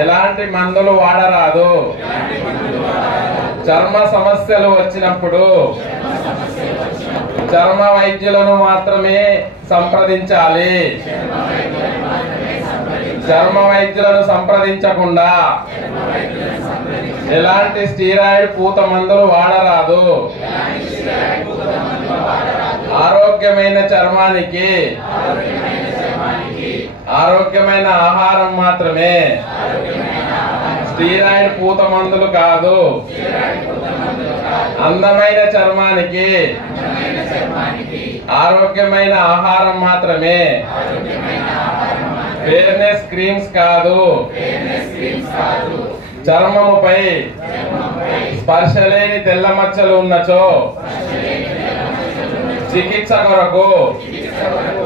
ఎలాంటి మందులు వాడరాదు. చర్మ సమస్యలు వచ్చినప్పుడు చర్మ వైద్యులను మాత్రమే సంప్రదించాలి. చర్మ వైద్యులను సంప్రదించకుండా ఎలాంటి స్టీరాయిడ్ పూత మందులు వాడరాదు. ఆరోగ్యమైన చర్మానికి ఆరోగ్యమైన ఆహారం మాత్రమే, స్టీరాయిడ్ పూత మందులు కాదు. అందమైన చర్మానికి ఆరోగ్యమైన ఆహారం మాత్రమే, ఫెయిర్నెస్ క్రీమ్స్ కాదు. చర్మముపై స్పర్శ లేని తెల్ల మచ్చలు ఉన్నచో చికిత్స కొరకు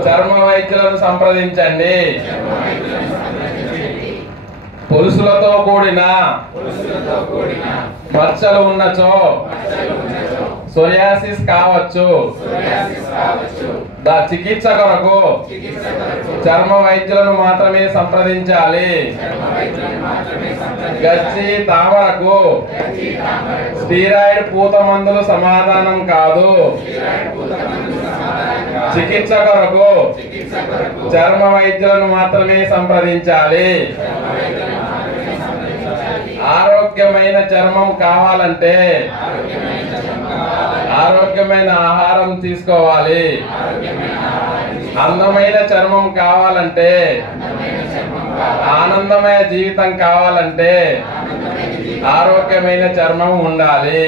చర్మ వైద్యులను సంప్రదించండి. పొలుసులతో కూడిన మచ్చలు ఉన్నచో సోరియాసిస్ కావచ్చు. చికిత్స కొరకు చర్మ వైద్యులను మాత్రమే సంప్రదించాలి. గజ్జి తామరకు స్టీరాయిడ్ పూత మందులు సమాధానం కాదు. చికిత్స కొరకు చర్మ వైద్యులను మాత్రమే సంప్రదించాలి. ఆరోగ్యమైన చర్మం కావాలంటే ఆరోగ్యమైన ఆహారం తీసుకోవాలి. అందమైన చర్మం కావాలంటే, ఆనందమయ జీవితం కావాలంటే ఆరోగ్యమైన చర్మం ఉండాలి.